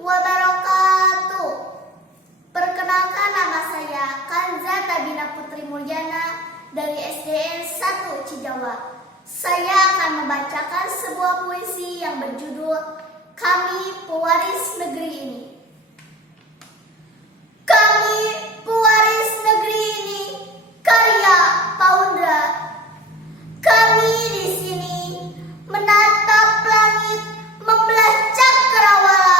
wabarakatuh. Perkenalkan, nama saya Kanza Tabina Putri Mulyana dari SDN 1 Cijawa. Saya akan membacakan sebuah puisi yang berjudul Kami Pewaris Negeri Ini. Kami pewaris negeri ini, karya Paundra. Kami di sini menatap langit, membelah cakrawala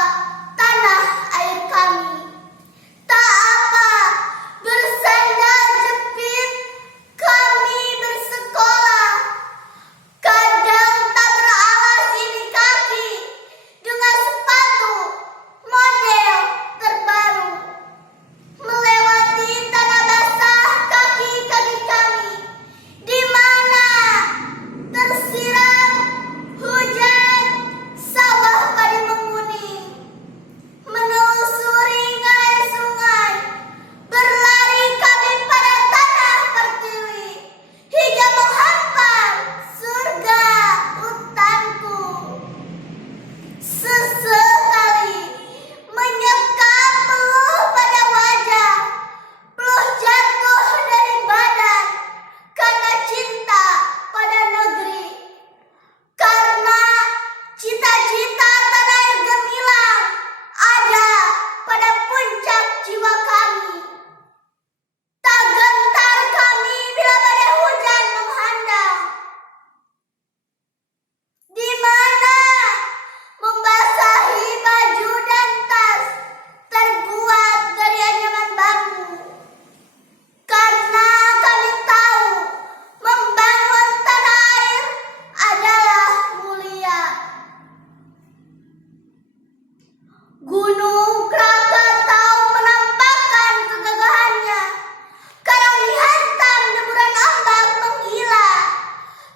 tanah air kami. Tak apa bersandar jepit, kami bersekolah. Kadang tak beralas ini kaki, dengan sepatu model terbaru. Melewati tanah basah kaki kami, di mana tersiram hujan, sawah padi menguning. Menelusuri sungai, berlari kami pada tanah pertiwi, hingga menghampar surga hutanku. Sesekali menyekap peluh pada wajah, peluh jatuh dari badan karena cinta pada negeri. Karena cita-cita tanah air gemilang ada pada puncak jiwa kami. Tak gentar kami bila badai hujan menghandang, di mana membasahi baju dan tas terbuat dari anyaman bambu. Karena kami tahu membangun tanah air adalah mulia. Gunung Krakatau menampakkan kegagahannya, karang dihantam deburan ombak menggila.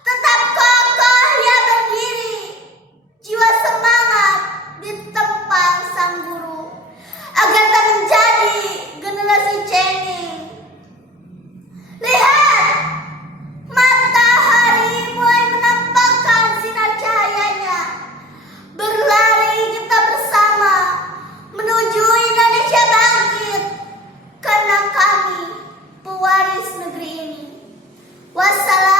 Tetap kokoh ia berdiri, jiwa semangat ditempang sang guru, agar tak menjadi generasi cengeng. Lihat, matahari mulai menampakkan sinar cahayanya. Berlari kita bersama menuju Indonesia bangkit, karena kami pewaris negeri ini. Wassalam.